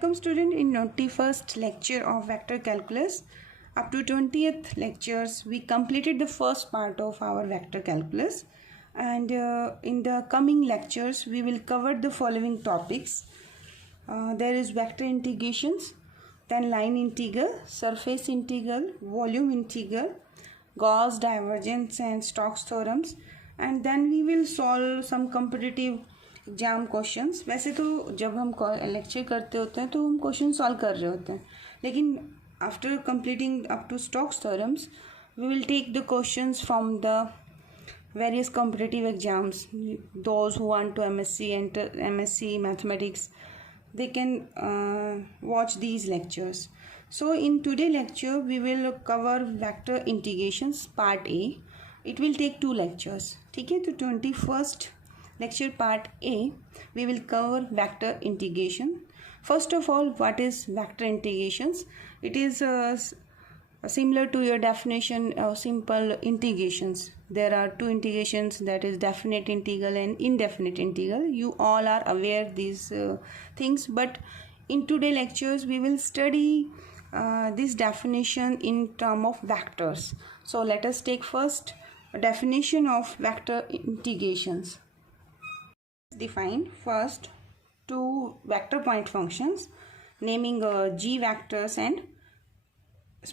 Welcome student in 21st lecture of vector calculus. Up to 20th lectures we completed the first part of our vector calculus, and in the coming lectures we will cover the following topics. There is vector integrations, then line integral, surface integral, volume integral, Gauss divergence and Stokes theorems, and then we will solve some competitive exam questions. वैसे तो जब हम lecture करते होते हैं तो हम question solve कर रहे होते हैं, लेकिन after completing up to Stokes theorems we will take the questions from the various competitive exams. Those who want to enter MSc mathematics, they can watch these lectures. So in today's lecture we will cover vector integrations part A. It will take 2 lectures. ठीक है, तो 21st lecture part A we will cover vector integration. First of all, what is vector integrations? It is similar to your definition of simple integrations. There are 2 integrations, that is definite integral and indefinite integral. You all are aware these things, but in today's lectures we will study this definition in term of vectors. So let us take first a definition of vector integrations. Define first 2 vector point functions naming g vectors and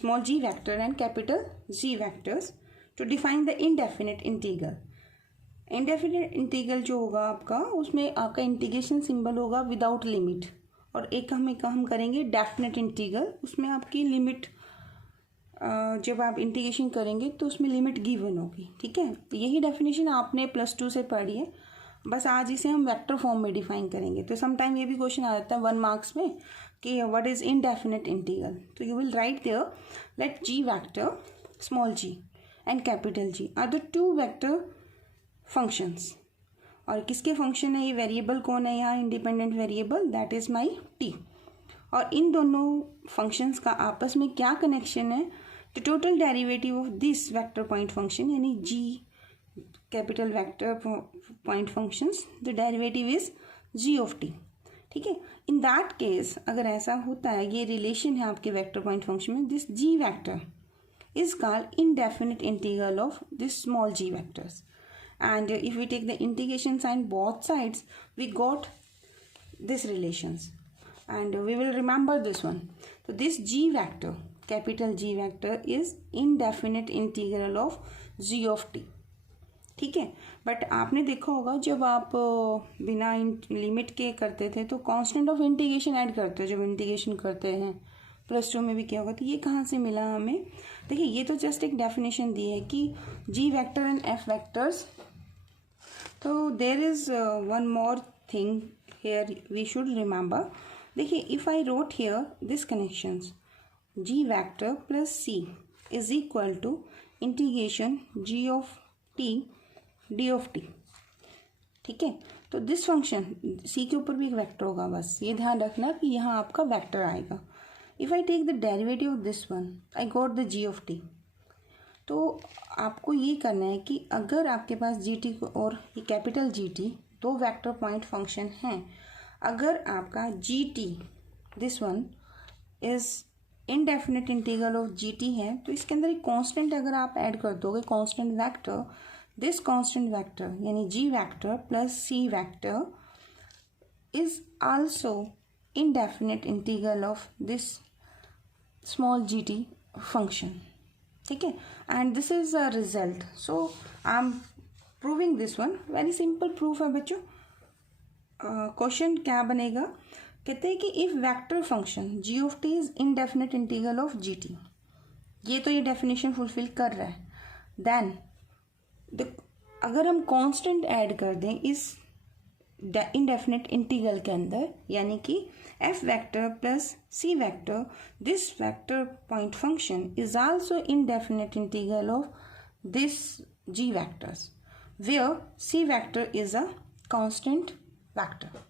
small g vector and capital G vectors to define the indefinite integral. Indefinite integral जो होगा आपका, उसमें आपका integration symbol होगा without limit, और एक हम करेंगे डेफिनेट इंटीग्रल. उसमें आपकी लिमिट जब आप इंटीग्रेशन करेंगे तो उसमें लिमिट गिवन होगी. ठीक है, यही डेफिनेशन आपने +2 से पढ़ी है, बस आज इसे हम वेक्टर फॉर्म में डिफाइन करेंगे. तो समटाइम ये भी क्वेश्चन आ जाता है 1 मार्क्स में कि व्हाट इज इनडेफिनेट इंटीग्रल. तो you will write there let G vector small G and capital G are the 2 vector functions. और किसके फंक्शन है, ये वेरिएबल कौन है यहाँ, independent variable, that is my T. और इन दोनों फंक्शंस का आपस में क्या कनेक्शन है, the total derivative of this vector point function यानी G capital vector point functions, the derivative is G of T. ठीक है, इन दैट केस अगर ऐसा होता है, ये रिलेशन है आपके वेक्टर पॉइंट फंक्शन में, this G vector is called indefinite integral of this small G vectors. and if we take the integration sign both sides, we got this relations, and we will remember this one. So this g vector, capital G vector, is indefinite integral of g of t. ठीक है, but आपने देखा होगा जब आप बिना limit के करते थे तो कांस्टेंट ऑफ इंटीग्रेशन ऐड करते हो. जब इंटीग्रेशन करते हैं +2 में भी क्या होगा, तो ये कहाँ से मिला हमें. देखिए, ये तो जस्ट एक डेफिनेशन दी है कि G vector and F vectors. तो there is one more thing here we should remember. देखिए, if I wrote here this connections, G vector plus C is equal to integration G of T D of T. ठीक है, तो this function सी के ऊपर भी एक vector होगा, बस ये ध्यान रखना कि यहाँ आपका वेक्टर आएगा. If I take the derivative of this one, I got the G of T. तो आपको ये करना है कि अगर आपके पास जी टी और ये capital G T 2 vector point function हैं, अगर आपका G T this one is indefinite integral of G T है, तो इसके अंदर एक कांस्टेंट अगर आप ऐड कर दोगे, constant vector, this constant vector यानी G vector plus C vector is also indefinite integral of this small gt function. ठीक है, and this is a result. So I am proving this one. Very simple proof है बच्चों. Question क्या बनेगा, कहते हैं कि if vector function g of t is indefinite integral of gt, ये तो ये डेफिनेशन फुलफिल कर रहा है. then अगर हम कांस्टेंट ऐड कर दें इस इनडेफिनेट इंटीग्रल के अंदर, यानी कि f vector plus c vector, this vector point function is also indefinite integral of this g vectors, where c vector is a constant vector.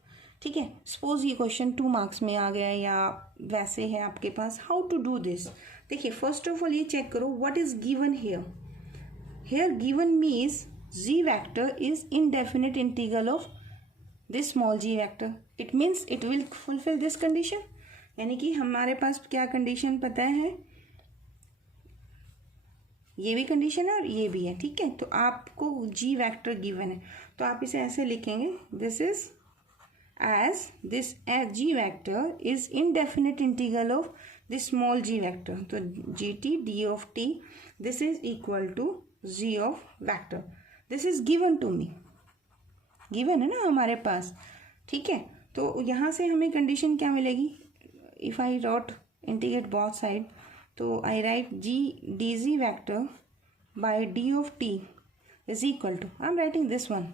ठीक है, सपोज ये क्वेश्चन 2 मार्क्स में आ गया या वैसे है आपके पास. हाउ टू डू दिस, देखिए फर्स्ट ऑफ ऑल ये चेक करो what is given here. Here given means g vector is indefinite integral of this small g vector. It means it will fulfill this condition. यानी कि हमारे पास क्या condition पता है, ये भी कंडीशन है और ये भी है, ठीक है। तो आपको जी वेक्टर गिवन है तो आप इसे ऐसे लिखेंगे, this is as this g vector is indefinite integral of this small g vector. तो gt d of t this is equal to g of vector. This is given to me, given है ना हमारे पास, ठीक है। तो यहाँ से हमें कंडीशन क्या मिलेगी, if I wrote integrate both side, तो I write g dg vector by d of t is equal to, I am writing this one,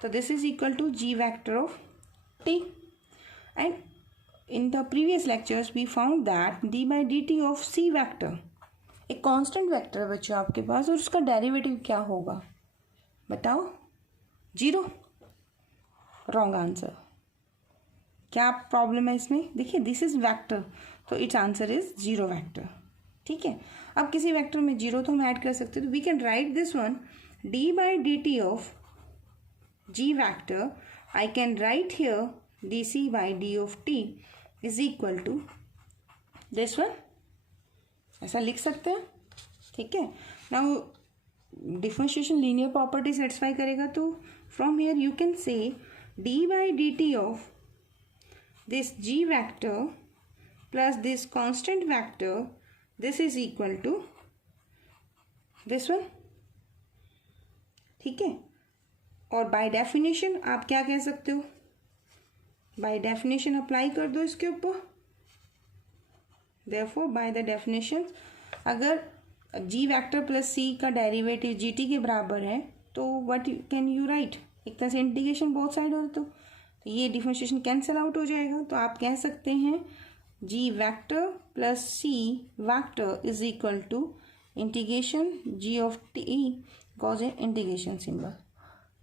so this is equal to g vector of t. And in the previous lectures we found that d by dt of c vector एक constant vector बच्चों आपके पास, और उसका derivative क्या होगा बताओ, 0। Wrong answer. क्या problem है इसमें, देखिए दिस इज वेक्टर तो इट्स आंसर इज 0 वेक्टर, ठीक है। अब किसी वेक्टर में 0 तो हम ऐड कर सकते हैं, तो we can write this one d by dt of g vector. I can write here dc by d of t is equal to this one, ऐसा लिख सकते हैं, ठीक है। Now differentiation linear property satisfy करेगा, तो from here you can say d by dt of this g vector plus this constant vector, this is equal to this one, ठीक है। और बाय डेफिनेशन आप क्या कह सकते हो, बाय डेफिनेशन अप्लाई कर दो इसके ऊपर। देयरफॉर बाय द डेफिनेशन अगर g वेक्टर प्लस c का डेरिवेटिव gt के बराबर है तो व्हाट कैन यू राइट, एक तरह से इंटीग्रेशन बोथ साइड हो तो ये डिफरेंशिएशन कैंसिल आउट हो जाएगा, तो आप कह सकते हैं g vector plus c vector is equal to integration g of t cause a integration symbol,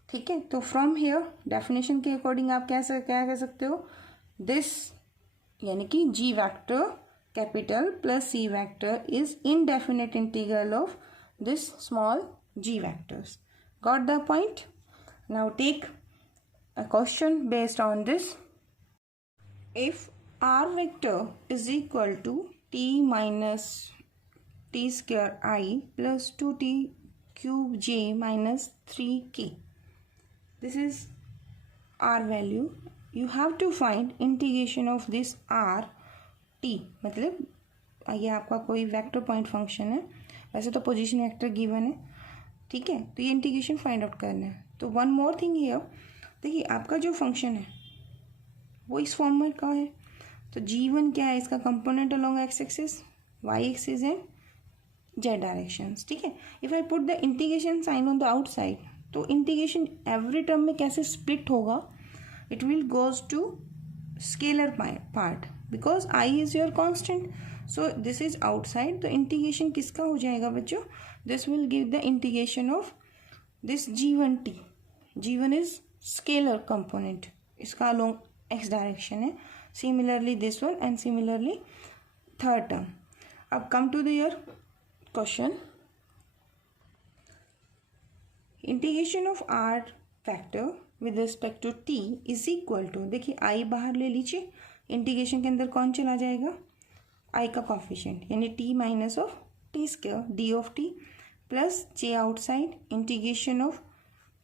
ठीक है। तो फ्रॉम हियर डेफिनेशन के अकॉर्डिंग आप क्या कह सकते हो, दिस यानी कि g vector capital plus c vector is indefinite integral of this small g vectors. Got the point. Now take a question based on this. If r vector is equal to t minus t square i plus 2t cube j minus 3k, this is r value, you have to find integration of this r t, मतलब ये आपका कोई vector point function है, वैसे तो position vector given है, ठीक है। तो ये इंटीग्रेशन फाइंड आउट करना है। तो वन मोर थिंग हियर, देखिए आपका जो फंक्शन है वो इस फॉर्म में का है, तो g1 क्या है, इसका component along X axis, y axis and z directions, ठीक है। If I put the integration sign on the outside, तो इंटीग्रेशन एवरी टर्म में कैसे स्प्लिट होगा, it will goes to scalar part because I is your constant, so this is outside, तो integration किसका हो जाएगा बच्चों, this will give the integration of this g1t, g1 is scalar component, इसका along X direction है, similarly this one and similarly third term. अब come to the your question, integration of r factor with respect to t is equal to, देखिए i बाहर ले लीजिए, integration के अंदर कौन चला जाएगा, i का कॉफिशिएंट यानी t minus of T square d of t plus j outside integration of,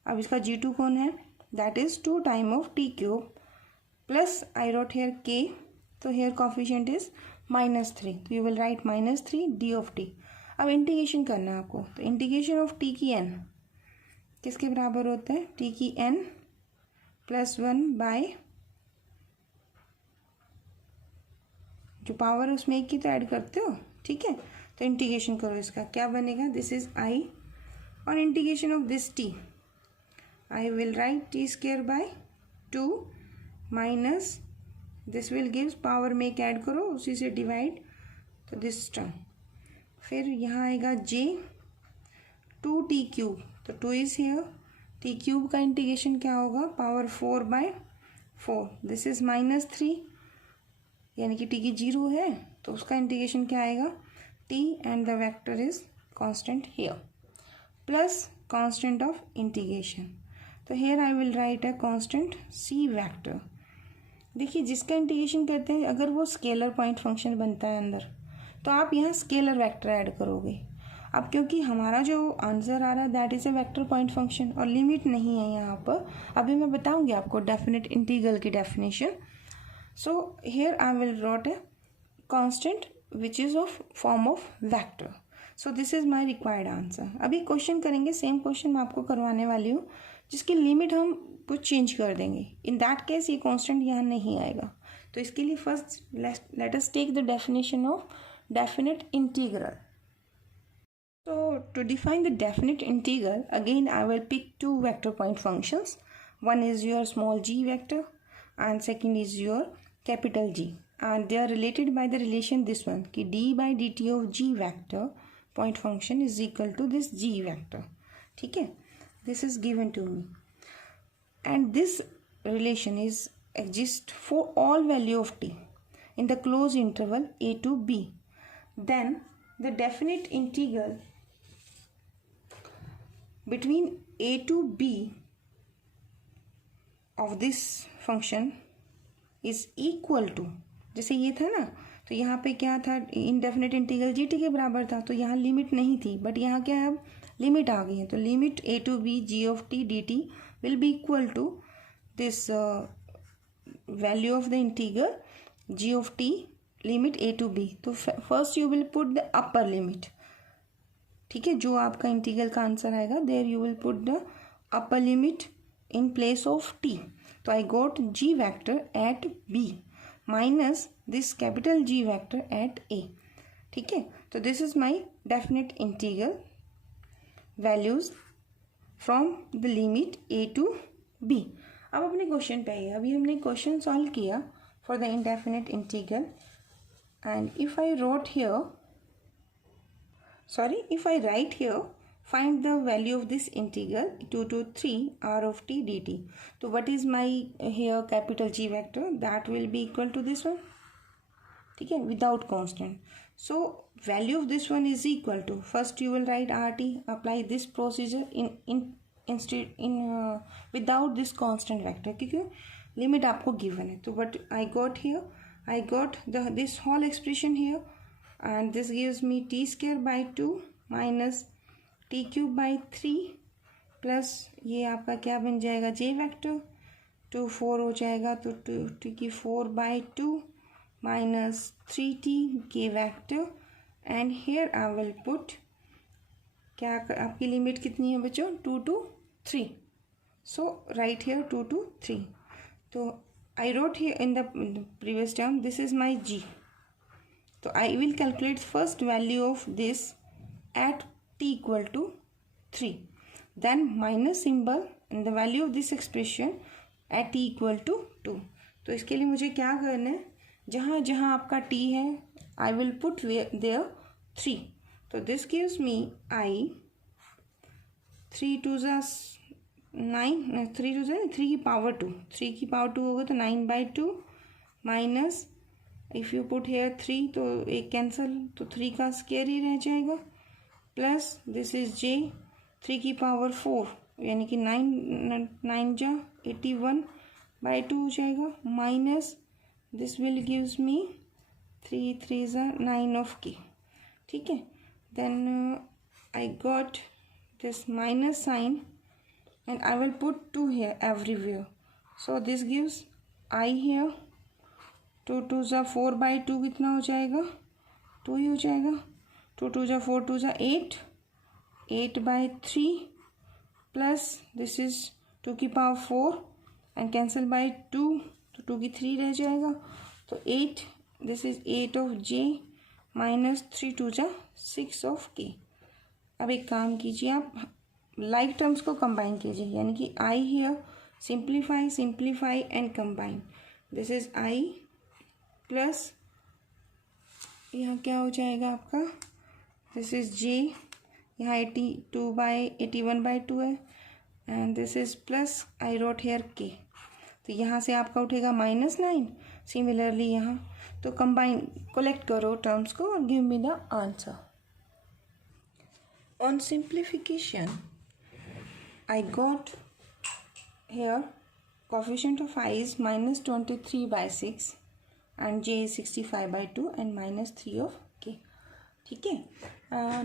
अब इसका g2 कौन है, that is 2 time of t cube plus I wrote here k, तो हेयर कॉफिशिएंट इज -3, तो you will write -3 d of t। अब integration करना है आपको, तो इंटीग्रेशन ऑफ t की n किसके बराबर होता है, t की n प्लस 1 बाय जो पावर है उसमें एक की तो ऐड करते हो, ठीक है। तो इंटीग्रेशन करो, इसका क्या बनेगा, दिस इज i और integration of this t, I will right t square by 2 minus this will gives power में एक ऐड करो उसी से डिवाइड, तो दिस टर्म, फिर यहाँ आएगा j 2t क्यूब, तो 2 इज हियर, t क्यूब का इंटीग्रेशन क्या होगा, पावर 4 बाय 4, दिस इज -3 यानी कि t की 0 है तो उसका इंटीग्रेशन क्या आएगा, t and the vector is constant here plus constant of integration, तो here I will write a constant c vector, देखिए जिसका इंटीग्रेशन करते हैं अगर वो स्केलर पॉइंट फंक्शन बनता है अंदर, तो आप यहाँ स्केलर वेक्टर ऐड करोगे। अब क्योंकि हमारा जो आंसर आ रहा है that is a vector point function और लिमिट नहीं है यहाँ पर, अभी मैं बताऊँगी आपको डेफिनेट इंटीग्रल की definition. So here I will wrote a constant which is of form of vector. So this is my required answer. अभी क्वेश्चन करेंगे, सेम क्वेश्चन मैं आपको करवाने वाली हूँ जिसकी लिमिट हम कुछ चेंज कर देंगे। इन दैट केस ये कांस्टेंट यहाँ नहीं आएगा। तो इसके लिए first let us take the definition of definite integral. So to define the definite integral, again I will pick two vector point functions. One is your small g vector and second is your capital G, and they are related by the relation this one कि d by dt of g vector point function is equal to this g vector. ठीक है, this is given to me and this relation is exist for all value of t in the closed interval a to b. Then the definite integral between a to b of this function is equal to, जैसे ये था ना, तो यहाँ पे क्या था, indefinite integral G T के बराबर था, तो यहाँ लिमिट नहीं थी, बट यहाँ क्या है, अब लिमिट आ गई है। तो limit a to b g of t dt will be equal to this value of the integral g of t limit a to b. तो first you will put the upper limit, ठीक है, जो आपका integral का answer आएगा there you will put the upper limit in place of T. तो I got G vector at B minus this capital G vector at A. ठीक है, तो this is my definite integral values from the limit A to B. अब अपने question पे आइए. अभी हमने क्वेश्चन सॉल्व किया for the indefinite integral and if I wrote here, if I write here, find the value of this integral 2 to 3 r of t dt. So what is my here capital G vector? That will be equal to this one, ठीक है, without constant. So value of this one is equal to, first you will write rt, apply this procedure without this constant vector क्योंकि limit आपको given है. तो what I got here, I got this whole expression here and this gives me t square by 2 minus t cube by 3 plus ये आपका क्या बन जाएगा j vector 2 4 हो जाएगा, तो 2 की 4 by 2 minus 3t k vector and here I will put क्या आपकी लिमिट कितनी है बच्चों 2 to 3. So write here 2 to 3. तो I wrote here in the previous term this is my g. So I will calculate first value of this at t equal to 3, then minus symbol and the value of this expression at t equal to 2. तो इसके लिए मुझे क्या करना है, जहाँ जहाँ आपका t है I will put there 3. तो this gives me I 3 to the 9, 3 to the 3 की पावर 2, 3 की पावर 2 होगा तो 9 by 2 minus if you put here 3 तो एक कैंसिल, तो 3 का स्क्वायर ही रह जाएगा, प्लस दिस इज j 3 की पावर 4 यानी कि 9 जा 81 by 2 हो जाएगा, minus this will gives me 3 3 जा 9 ऑफ k. ठीक है, then I got this minus sign and I will put 2 here everywhere. So this gives I here 2 2 जा 4 by 2 कितना हो जाएगा 2 ही हो जाएगा. 2 2 जा 4 2 जा 8 8 by 3 प्लस दिस इज 2 की पावर 4 एंड कैंसिल बाय 2 तो 2 की 3 रह जाएगा, तो 8 this is 8 of j minus 3 2 जा 6 ऑफ k. अब एक काम कीजिए, आप लाइक टर्म्स को कंबाइन कीजिए, यानी कि I here simplify and combine. This is I plus यहाँ क्या हो जाएगा आपका, दिस इज j, यहाँ 81 by 2 है and this is plus I wrote here k. तो यहाँ से आपका उठेगा -9. सिमिलरली यहाँ तो कंबाइन कलेक्ट करो टर्म्स को और give me the answer. On simplification I got hair coefficient of I is -23/6 and j is 65/2 and -3 of k. ठीक है.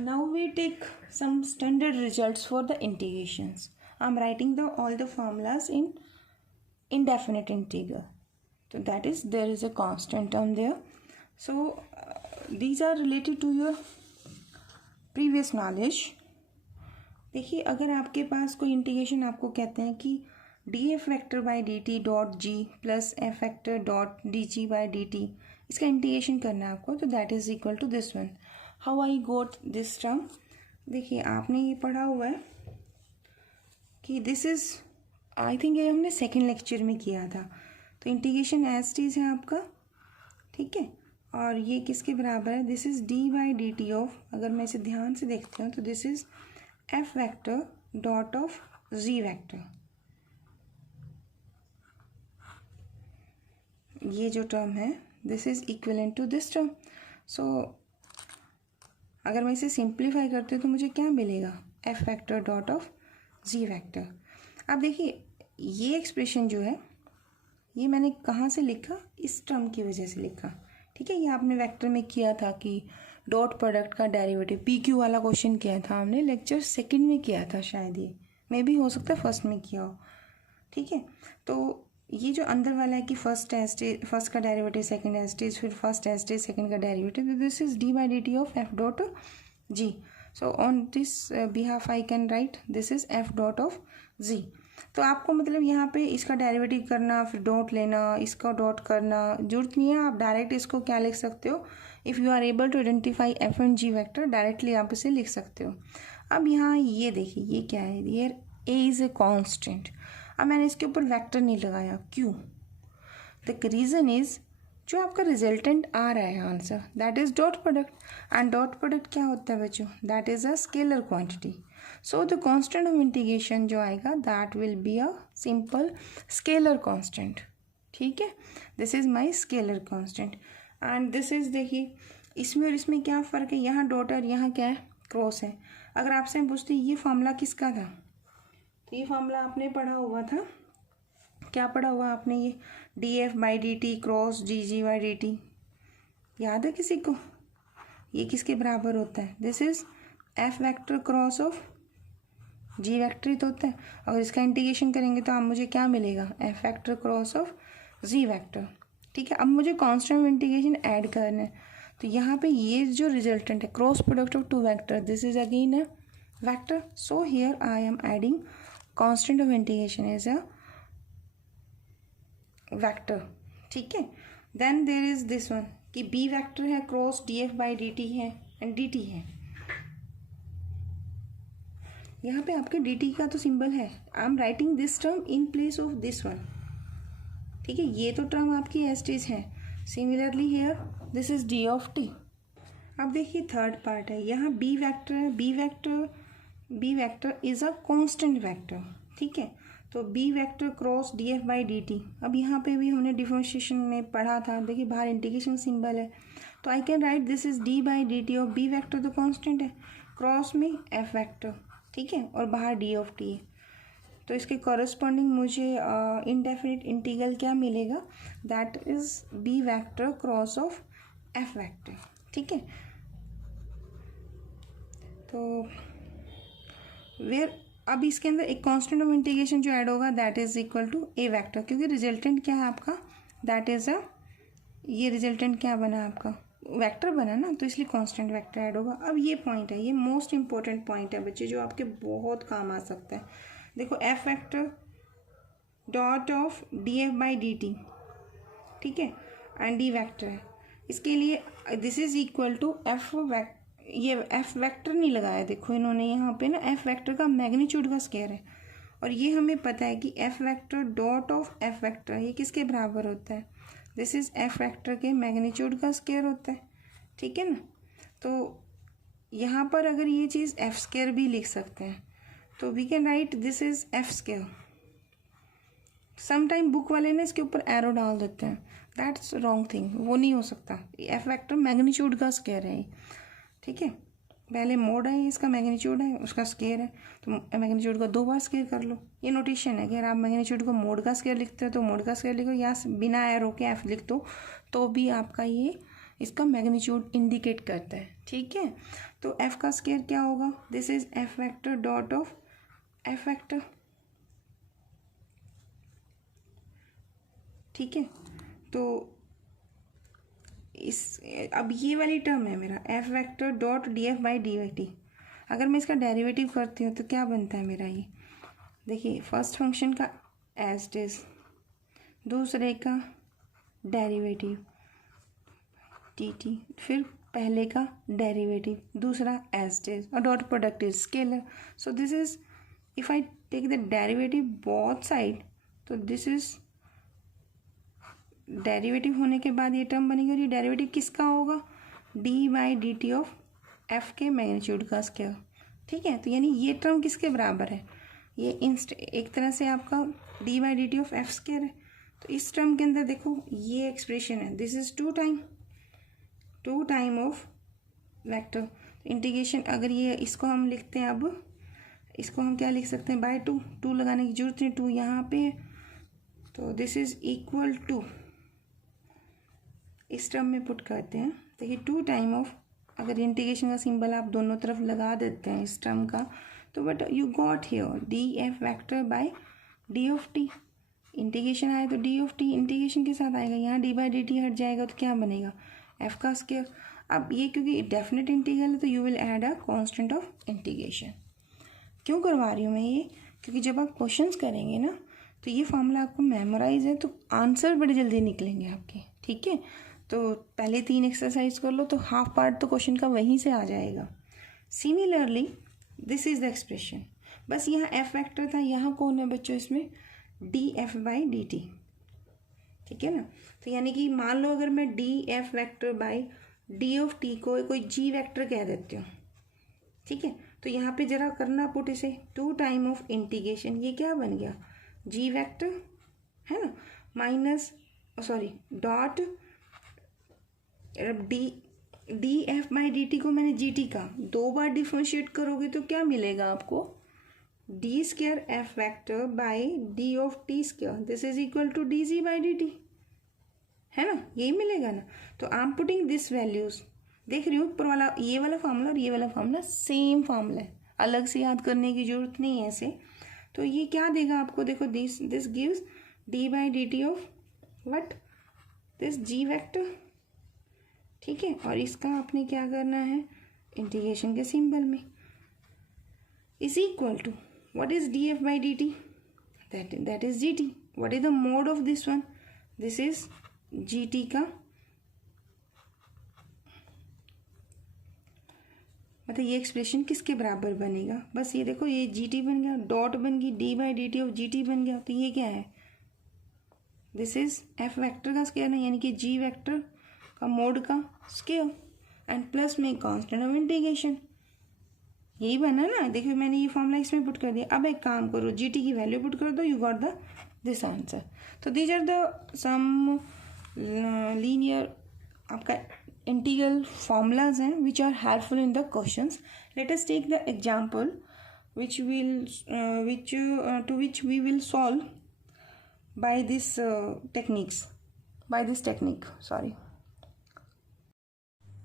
Now we take some standard results for the integrations. I'm writing all the formulas in indefinite integer. So that is, there is a constant term there. So these are related to your previous knowledge. देखिए, अगर आपके पास कोई integration आपको कहते हैं कि df vector by dt dot g plus f vector dot dg by dt, इसका integration करना है आपको, तो that is equal to this one. How I got this term? देखिए, आपने ये पढ़ा हुआ है कि दिस इज, आई थिंक ये हमने सेकेंड लेक्चर में किया था. तो इंटीग्रेशन एज टीज है आपका, ठीक है, और ये किसके बराबर है? This is d by D T of, अगर मैं इसे ध्यान से देखती हूँ तो this is f vector dot of z vector. ये जो टर्म है this is equivalent to this term. So अगर मैं इसे सिंप्लीफाई करती हूँ तो मुझे क्या मिलेगा? f vector dot of z vector. अब देखिए, ये एक्सप्रेशन जो है ये मैंने कहाँ से लिखा? इस टर्म की वजह से लिखा, ठीक है. ये आपने वेक्टर में किया था कि डॉट प्रोडक्ट का डेरिवेटिव, पी क्यू वाला क्वेश्चन किया था हमने, लेक्चर सेकंड में किया था शायद, ये मे भी हो सकता है फर्स्ट में किया हो, ठीक है. तो ये जो अंदर वाला है कि फर्स्ट का डेरिवेटिव, सेकंड एस्टेज, फिर फर्स्ट एस्टेज, सेकंड का derivative, this is D by D T of F dot G. So on this behalf I can write this is F dot of G. तो आपको मतलब यहाँ पे इसका derivative करना, फिर डॉट लेना, इसका डॉट करना जरूरत नहीं है. आप डायरेक्ट इसको क्या लिख सकते हो? If you are able to identify F and G vector, directly आप इसे लिख सकते हो. अब यहाँ ये देखिए, ये क्या है? ये ए इज़ ए कॉन्स्टेंट. अब मैंने इसके ऊपर वेक्टर नहीं लगाया, क्यों? द रीज़न इज़, जो आपका रिजल्टेंट आ रहा है answer, that is dot product. And dot product क्या होता है बच्चों? That is a scalar quantity. So the constant of integration जो आएगा that will be a simple scalar constant, ठीक है. This is my scalar constant. And this is, देखिए इसमें और इसमें क्या फ़र्क है? यहाँ डॉट और यहाँ क्या है? क्रॉस है. अगर आपसे मैं पूछती ये फार्मूला किसका था, तो ये फार्मूला आपने पढ़ा हुआ था. क्या पढ़ा हुआ आपने? ये D F by D T cross D G by D T, याद है किसी को? ये किसके बराबर होता है? This is F vector cross of G vector ही तो होता है. अगर इसका इंटीग्रेशन करेंगे तो आप मुझे क्या मिलेगा? F vector cross of G vector, ठीक है. अब मुझे कांस्टेंट ऑफ इंटीग्रेशन ऐड करना है, तो यहाँ पे ये जो रिजल्टेंट है cross product of two vector, this is again a vector. So here I am adding constant of integration is a vector, ठीक है. Then there is this one कि बी वेक्टर है cross D F by D T है and D T है. यहाँ पे आपके D T का तो सिंबल है. I am writing this term in place of this one, ठीक है. ये तो टर्म आपकी एस टीज है. Similarly here this is D of T. अब देखिए थर्ड पार्ट है, यहाँ बी वेक्टर है. B vector is a constant vector, ठीक है. तो B vector cross D F by D T. अब यहाँ पे भी हमने डिफरेंशिएशन में पढ़ा था, देखिए बाहर इंटीग्रेशन सिंबल है, तो I can write this is D by D T of B vector, तो कांस्टेंट है, क्रॉस में एफ वेक्टर, ठीक है, और बाहर डी ऑफ टी है. तो इसके कॉरस्पॉन्डिंग मुझे इनडेफिनिट इंटीग्रल क्या मिलेगा? That is B vector cross of F vector, ठीक है. तो वेयर, अब इसके अंदर एक कांस्टेंट ऑफ इंटीग्रेशन जो ऐड होगा that is equal to A vector, क्योंकि रिजल्टेंट क्या है आपका? दैट इज अ, ये रिजल्टेंट क्या बना आपका? वेक्टर बना ना, तो इसलिए कांस्टेंट वेक्टर ऐड होगा. अब ये पॉइंट है, ये मोस्ट इंपॉर्टेंट पॉइंट है बच्चे, जो आपके बहुत काम आ सकता है. देखो F vector dot of D F by D T, ठीक है, एंड डी वेक्टर है. इसके लिए this is equal to F vector, ये एफ वेक्टर नहीं लगाया, देखो इन्होंने यहाँ पे ना एफ वेक्टर का मैग्नीट्यूड का स्केयर है, और ये हमें पता है कि F vector dot of F vector ये किसके बराबर होता है? दिस इज एफ वेक्टर के मैग्नीट्यूड का स्केयर होता है, ठीक है ना. तो यहाँ पर अगर ये चीज़ एफ स्केयर भी लिख सकते हैं, तो we can write this is F square. Sometime book वाले ना इसके ऊपर एरो डाल देते हैं, दैट्स रॉन्ग थिंग, वो नहीं हो सकता. एफ वेक्टर मैग्नीट्यूड का स्केयर है, ठीक है. पहले मोड है, इसका मैग्नीट्यूड है, उसका स्केयर है, तो मैग्नीट्यूड का 2 बार स्केयर कर लो। ये नोटेशन है कि अगर आप मैग्नीट्यूड को मोड का स्केयर लिखते हो तो मोड का स्केयर लिखो, या बिना एरो के एफ लिख दो तो भी आपका ये इसका मैग्नीट्यूड इंडिकेट करता है। ठीक है, तो एफ का स्केयर क्या होगा, this is F vector dot of F vector. ठीक है, तो इस अब ये वाली टर्म है मेरा F vector dot D F by D Y T. अगर मैं इसका डेरिवेटिव करती हूँ तो क्या बनता है मेरा ये, देखिए फर्स्ट फंक्शन का एज इट इज, दूसरे का डेरिवेटिव टी टी, फिर पहले का डेरिवेटिव, दूसरा एज इट इज, और dot product is scalar. So this is if I take the derivative both side, तो दिस इज डेरिवेटिव होने के बाद ये टर्म बनेगी, और ये डेरिवेटिव किसका होगा, D by D T of F के मैग्नीट्यूड का स्केयर। ठीक है, तो यानी ये टर्म किसके बराबर है, ये एक तरह से आपका D by D T of F square है। तो इस टर्म के अंदर देखो ये एक्सप्रेशन है, this is two time of vector integration. अगर ये इसको हम लिखते हैं, अब इसको हम क्या लिख सकते हैं, बाय टू लगाने की जरूरत नहीं, टू यहाँ पे है, तो दिस इज इक्वल टू, इस टर्म में पुट करते हैं, देखिए टू टाइम ऑफ, अगर इंटीग्रेशन का सिंबल आप दोनों तरफ लगा देते हैं इस टर्म का, तो but you got here D F vector by D of T. Integration आए तो डी ऑफ टी इंटीग्रेशन के साथ आएगा, यहाँ डी बाई डी टी हट जाएगा तो क्या बनेगा, एफ का स्क्वायर। अब ये क्योंकि डेफिनेट इंटीग्रल है तो you will add a constant of integration. क्यों करवा रही हूँ मैं ये, क्योंकि जब आप क्वेश्चंस करेंगे ना तो ये फॉर्मूला आपको मेमोराइज है तो आंसर बड़े जल्दी निकलेंगे आपके। ठीक है, तो पहले 3 एक्सरसाइज कर लो तो हाफ पार्ट तो क्वेश्चन का वहीं से आ जाएगा। Similarly this is the expression, बस यहाँ एफ वेक्टर था, यहाँ कौन है बच्चों, इसमें D F by D T. ठीक है ना, तो यानी कि मान लो अगर मैं D F vector by D of T को कोई जी वेक्टर कह देती हूँ। ठीक है, तो यहाँ पे जरा करना पुट इसे, टू टाइम ऑफ इंटीग्रेशन, ये क्या बन गया, जी वेक्टर है ना, minus sorry dot D F by D T को मैंने जी टी का 2 बार डिफ्रेंशिएट करोगे तो क्या मिलेगा आपको, D square F vector by D of T square, this is equal to D G by D T, है ना, यही मिलेगा ना। तो I am putting this values, देख रही हूँ ऊपर वाला ये वाला फार्मूला और ये वाला फार्मूला सेम फार्मूला है, अलग से याद करने की जरूरत नहीं है ऐसे। तो ये क्या देगा आपको, देखो this gives D by D T of what, this G vector. ठीक है, और इसका आपने क्या करना है, इंटीग्रेशन के सिंबल में is equal to what is D F by D T, that is G T. What is the mode of this one, this is G T का, मतलब ये एक्सप्रेशन किसके बराबर बनेगा, बस ये देखो ये जी टी बन गया, डॉट बन गई, D by D T of G T बन गया। तो ये क्या है, दिस इज एफ वेक्टर का स्क्वायर है, यानी कि जी वेक्टर का मोड का स्क्वायर एंड प्लस में कांस्टेंट ऑफ इंटीग्रेशन, यही बना ना। देखिए मैंने ये फॉर्मूला इसमें पुट कर दिया। अब एक काम करो, जी टी की वैल्यू पुट कर दो, you got the this answer. तो these are the some linear आपका इंटीग्रल फॉर्मूलाज हैं which are helpful in the questions. Let us take the example which we will solve by this technique. Sorry.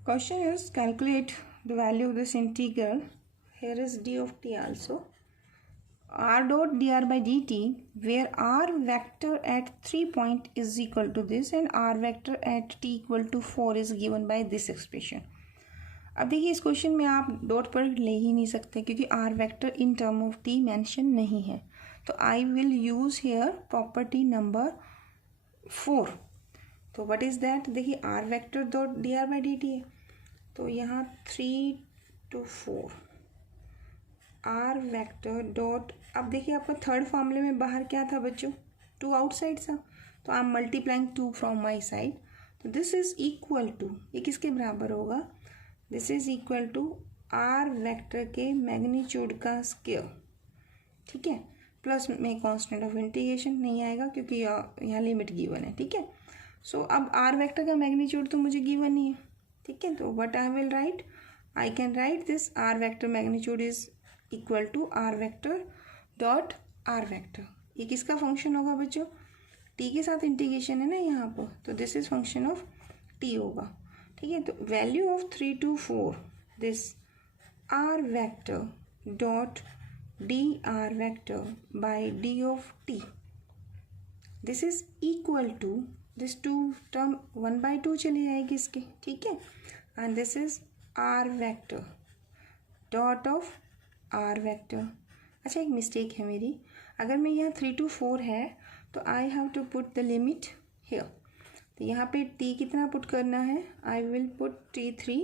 Question is, calculate the value of this integral. Here is d of t also. R dot dr by dt, where r vector at 3 point is equal to this and r vector at t equal to 4 is given by this expression. अब देखिए इस question में आप dot product ले ही नहीं सकते क्योंकि R vector in term of T mention नहीं है। तो I will use here property number 4। तो व्हाट इज़ दैट, देखिए R vector dot D R by D T है, तो यहाँ 3 to 4 आर वेक्टर डॉट, अब देखिए आपका थर्ड फॉर्मूले में बाहर क्या था बच्चों, 2 आउटसाइड था, तो I am multiplying 2 from my side. तो दिस इज इक्वल टू, ये किसके बराबर होगा, this is equal to R vector के मैग्नीट्यूड का स्क्वायर। ठीक है, प्लस में कांस्टेंट ऑफ इंटीग्रेशन नहीं आएगा क्योंकि यहाँ लिमिट गिवन है। ठीक है, सो अब आर वेक्टर का मैग्नीट्यूड तो मुझे गिवन नहीं है। ठीक है, तो what I will right, I can write this r vector magnitude is equal to r vector dot r vector. ये किसका फंक्शन होगा बच्चों? t के साथ इंटीग्रेशन है ना यहाँ पर, तो this is function of t होगा. ठीक है, तो value of 3 to 4 this r vector dot dr vector by d of t, this is equal to this two term 1/2 चली जाएगी इसके. ठीक है, and this is r vector dot of r vector. अच्छा, एक मिस्टेक है मेरी. अगर मैं यहाँ 3 to 4 है तो I have to put the limit here. तो यहाँ पे t कितना पुट करना है? I will put t3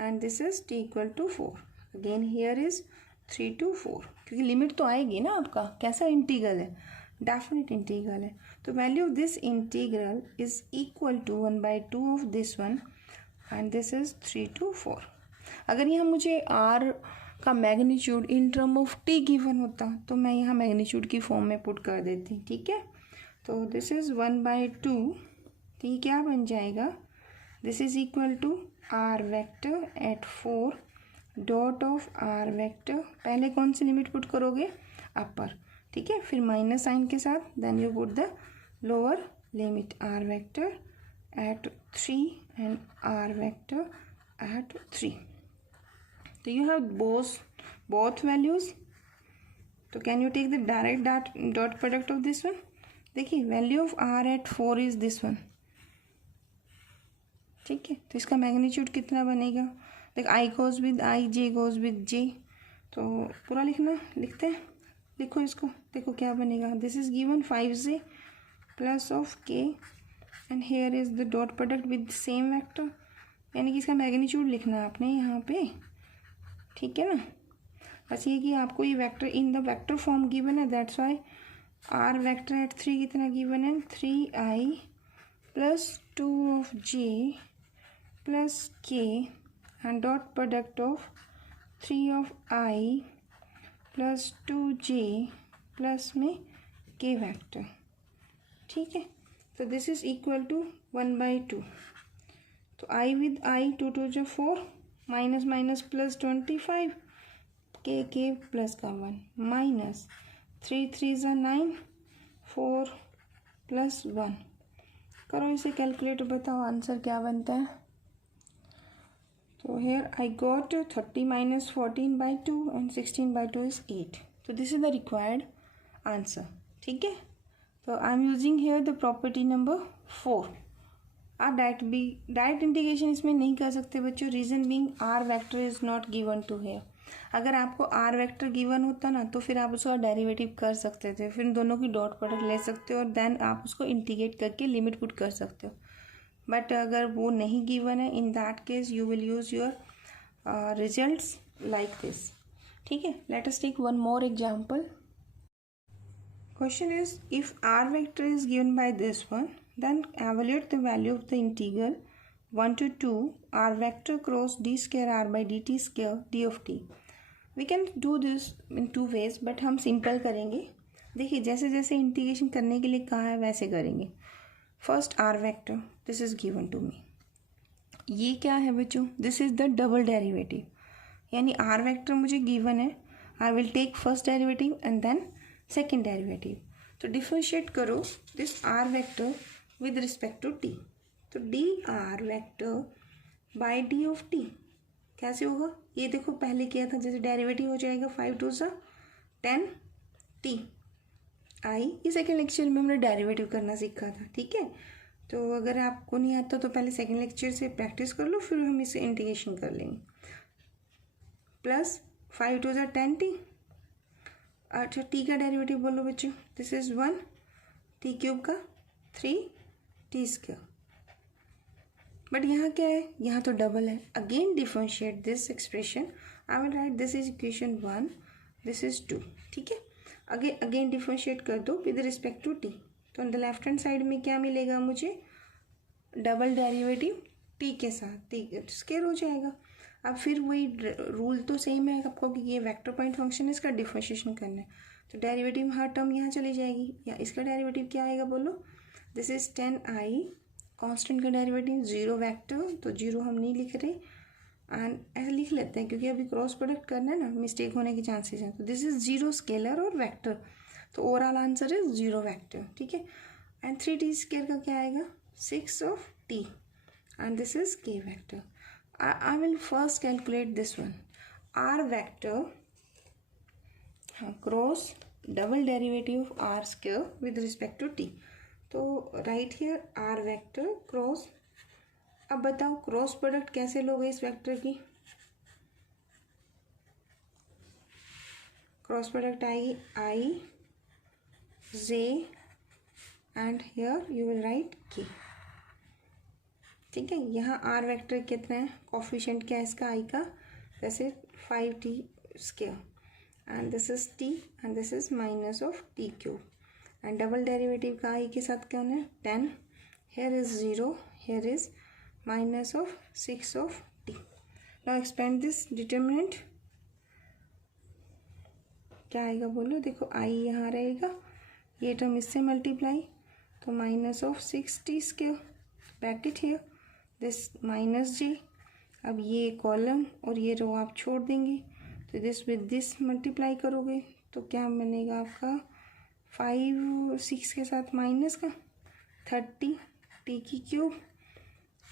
and this is t equal to 4. Again here is 3 to 4, क्योंकि लिमिट तो आएगी ना आपका. कैसा इंटीग्रल है? डेफिनेट इंटीग्रल है. तो value of this integral is equal to 1/2 of this one and this is 3 to 4. अगर यहाँ मुझे r का magnitude in term of t given होता तो मैं यहाँ मैग्नीट्यूड की फॉर्म में पुट कर देती. ठीक है, तो दिस इज 1/2. t क्या बन जाएगा? This is equal to r vector at 4 dot of r vector. पहले कौन सी लिमिट पुट करोगे? अपर. ठीक है, फिर माइनस साइन के साथ then you put the lower limit r vector at 3 and r vector at 3. तो you have both values. तो can you take the direct dot product of this one? देखिए, value of r at 4 is this one. ठीक है, तो इसका magnitude कितना बनेगा? देख, i goes with i, j goes with j. तो पूरा लिखते हैं. लिखो इसको, देखो क्या बनेगा. This is given 5j plus of k and here is the dot product with same vector. यानी कि इसका मैग्नीट्यूड लिखना है आपने यहाँ पे. ठीक है ना. बस ये कि आपको ये vector in the vector form given है, that's why r vector at 3 कितना गिवन है? 3i plus 2 of j plus k and dot product of 3 of i plus 2j plus में k वेक्टर. ठीक है, तो दिस इज इक्वल टू 1/2. तो i with i 2 2 जो 4 minus minus plus 25 के plus का 1 माइनस 3 3 ज़ा 9 4 प्लस 1. करो इसे कैलकुलेट, बताओ आंसर क्या बनता है. तो here I got 30 minus 14/2 and 16/2 is 8. तो this is the required answer. ठीक है, तो I am using here the property number 4. आप डायरेक्ट इंटीग्रेशन इसमें नहीं कर सकते बच्चों. Reason being r vector is not given to here. अगर आपको r वेक्टर गिवन होता ना तो फिर आप उसका डेरिवेटिव कर सकते थे, फिर दोनों की डॉट प्रोडक्ट ले सकते हो और देन आप उसको इंटीग्रेट करके लिमिट पुट कर सकते हो. बट अगर वो नहीं गिवन है, in that case you will use your results like this. ठीक है, let us take one more example. Question is if r vector is given by this one, then evaluate the value of the integral 1 to 2 r vector cross d square r by dt square d of t. We can do this in two ways, but हम simple करेंगे. देखिए, जैसे जैसे integration करने के लिए कहा है वैसे करेंगे. First r vector, this is given to me. ये क्या है बच्चों? This is the double derivative. यानी r वेक्टर मुझे गिवन है, I will take first derivative and then second derivative. तो डिफरेंशिएट करो this r vector with respect to t. तो dr vector by D of T कैसे होगा? ये देखो, पहले किया था जैसे डेरिवेटिव हो जाएगा 5 2 10 t i. ये सेकेंड लेक्चर में हमने डेरिवेटिव करना सीखा था. ठीक है, तो अगर आपको नहीं आता तो पहले सेकेंड लेक्चर से प्रैक्टिस कर लो, फिर हम इसे इंटीग्रेशन कर लेंगे. Plus 5 2 10 t. अच्छा, t का डेरिवेटिव बोलो बच्चों. दिस इज 1 t क्यूब का 3 टी स्क्वायर. बट यहाँ क्या है? यहाँ तो डबल है. Again differentiate this expression. I will right this is equation 1, this is 2. ठीक है, अगेन डिफरेंशिएट कर दो विद रिस्पेक्ट टू टी. तो on the left hand side में क्या मिलेगा मुझे? डबल डेरिवेटिव टी के साथ टी स्क्वायर हो जाएगा. अब फिर वही रूल तो सेम है आपको कि ये वेक्टर पॉइंट फंक्शन है, इसका डिफरेंशिएशन करना है. तो डेरिवेटिव हर टर्म यहाँ चली जाएगी. या इसका डेरिवेटिव क्या आएगा बोलो? This is 10i. कांस्टेंट का डेरिवेटिव 0 वेक्टर, तो 0 हम नहीं लिख रहे. एंड ऐसे लिख लेते हैं क्योंकि अभी क्रॉस प्रोडक्ट करना है ना, मिस्टेक होने के चांसेस हैं। तो दिस इज जीरो स्केलर और वेक्टर, तो overall answer is zero vector, ठीक है। एंड 3t स्केयर का क्या आएगा, 6 of t, and this is k vector. I will first calculate this one, r vector cross double derivative of r square with respect to t. तो right here r vector cross, अब बताओ cross product कैसे लोगे इस vector की, cross product आएगी i j and here you will right k, ठीक है। यहाँ r वेक्टर कितना है, कोफिशिएंट क्या है इसका i का, जैसे 5t square, and this is t and this is minus of t cube, and double derivative का i के साथ क्या होना है 10, here is 0, here is minus of 6 of t. Now expand this determinant, क्या आएगा बोलो, देखो i यहाँ रहेगा, ये टर्म इससे मल्टीप्लाई, तो minus of 6t square bracket here this minus j, अब ये कॉलम और ये रो आप छोड़ देंगे, तो दिस विद दिस मल्टीप्लाई करोगे तो क्या बनेगा आपका 5 6 के साथ माइनस का 30 t की cube,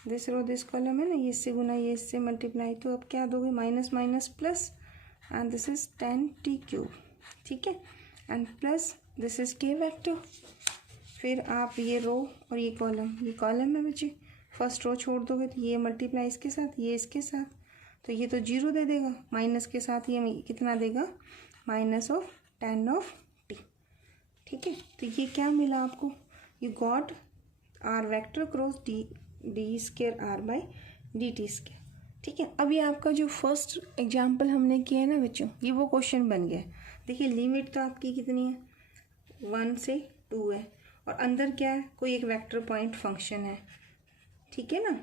this row this column है ना, ये इससे गुना ये इससे मल्टीप्लाई, तो अब क्या दोगे minus minus plus, and this is 10t cube, ठीक है, and plus this is k vector. फिर आप ये रो और ये कॉलम में बचे, फर्स्ट रो छोड़ दोगे तो ये मल्टीप्लाई इसके साथ, ये इसके साथ, तो ये तो 0 दे देगा, माइनस के साथ ये कितना देगा, माइनस ऑफ 10 of t, ठीक है। तो ये क्या मिला आपको, you got r vector cross D square r by D T square, ठीक है। अब ये आपका जो फर्स्ट एग्जाम्पल हमने किया है ना बच्चों, ये वो क्वेश्चन बन गया। देखिए लिमिट तो आपकी कितनी है, 1 से 2 है, और अंदर क्या है, कोई एक वेक्टर पॉइंट फंक्शन है, ठीक है ना।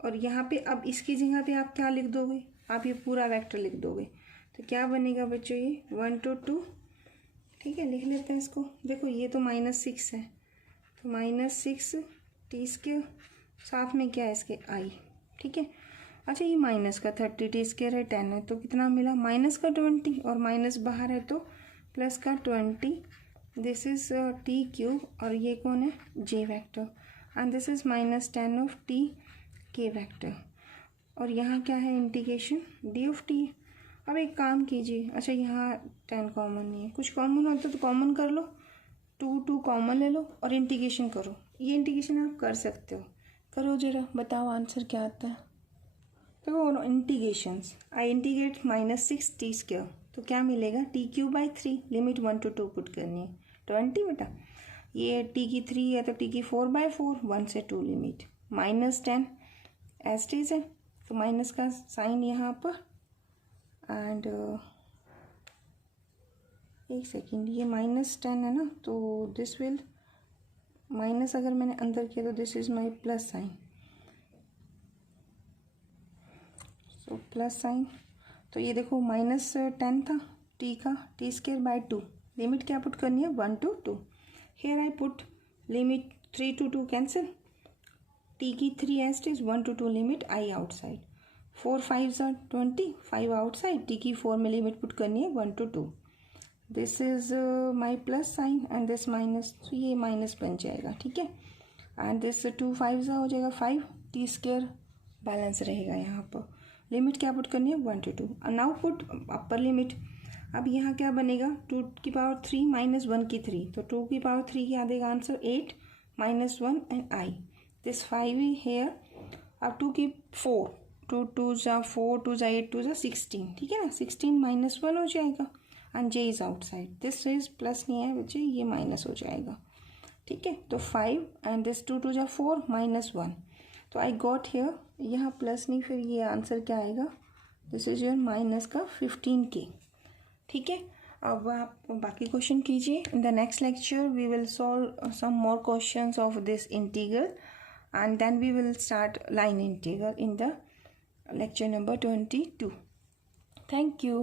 और यहाँ पे अब इसकी जगह पे आप क्या लिख दोगे, आप ये पूरा वेक्टर लिख दोगे, तो क्या बनेगा बच्चों, ये 1 to 2, ठीक है। लिख लेते हैं इसको, देखो ये तो -6 है, तो -6 t स्क्वायर, साथ में क्या है इसके i, ठीक है। अच्छा ये माइनस का 30t स्क्वायर है 10 है, तो कितना मिला, माइनस का 20, और माइनस बाहर है तो प्लस का 20, दिस इज t क्यूब, और ये कौन है j vector, and this is -10 of t k vector, और यहाँ क्या है इंटीग्रेशन d of t। अब एक काम कीजिए, अच्छा यहाँ 10 कॉमन नहीं है, कुछ कॉमन होता तो कॉमन कर लो, 2 कॉमन ले लो और इंटीग्रेशन करो, ये इंटीग्रेशन आप कर सकते हो, करो जरा, बताओ आंसर क्या आता है। तो इंटीग्रेशंस, आई इंटीग्रेट -6 t स्क्वायर, तो क्या मिलेगा t cube by 3, limit 1 to 2 put करनी है 20 बेटा, ये t की 3 है तो t की 4/4, 1 से 2 लिमिट, -10 एज इट इज है, तो माइनस का साइन यहाँ पर, एंड एक सेकेंड, ये -10 है ना, तो दिस विल माइनस, अगर मैंने अंदर किया तो this is my plus sign, so plus sign, तो ये देखो -10 था t का, t स्क्वायर बाई 2, लिमिट क्या पुट करनी है 1 to 2, here I put limit 3 to 2 cancel, t की 3 as is 1 to 2 limit i outside, 4 5s are 20, 5 outside, t की 4 में लिमिट पुट करनी है 1 to 2, this is my plus sign and this minus, तो ये माइनस बन जाएगा, ठीक है, एंड दिस 2 5s हो जाएगा 5, t स्क्वायर बैलेंस रहेगा, यहाँ पर लिमिट क्या पुट करनी है 1 to 2, now put upper limit, अब यहाँ क्या बनेगा 2 की पावर 3 -1 की 3, तो 2 की पावर 3 क्या देगा answer 8 -1 and i, this 5 here, अब 2 की 4, 2 2s are 4, 2s are 8, 2s are 16, ठीक है ना, 16 -1 हो जाएगा, and j is outside, this is plus नहीं है बच्चे, ये माइनस हो जाएगा, ठीक है। तो 5 एंड दिस 2 2s are 4 -1, तो आई गॉट हेयर, यहाँ प्लस नहीं, फिर ये आंसर क्या आएगा, दिस इज योर माइनस का 15k, ठीक है। अब आप बाकी क्वेश्चन कीजिए, in the next lecture we will solve some more questions of this integral, and then we will start line integral in the lecture number 22. Thank you.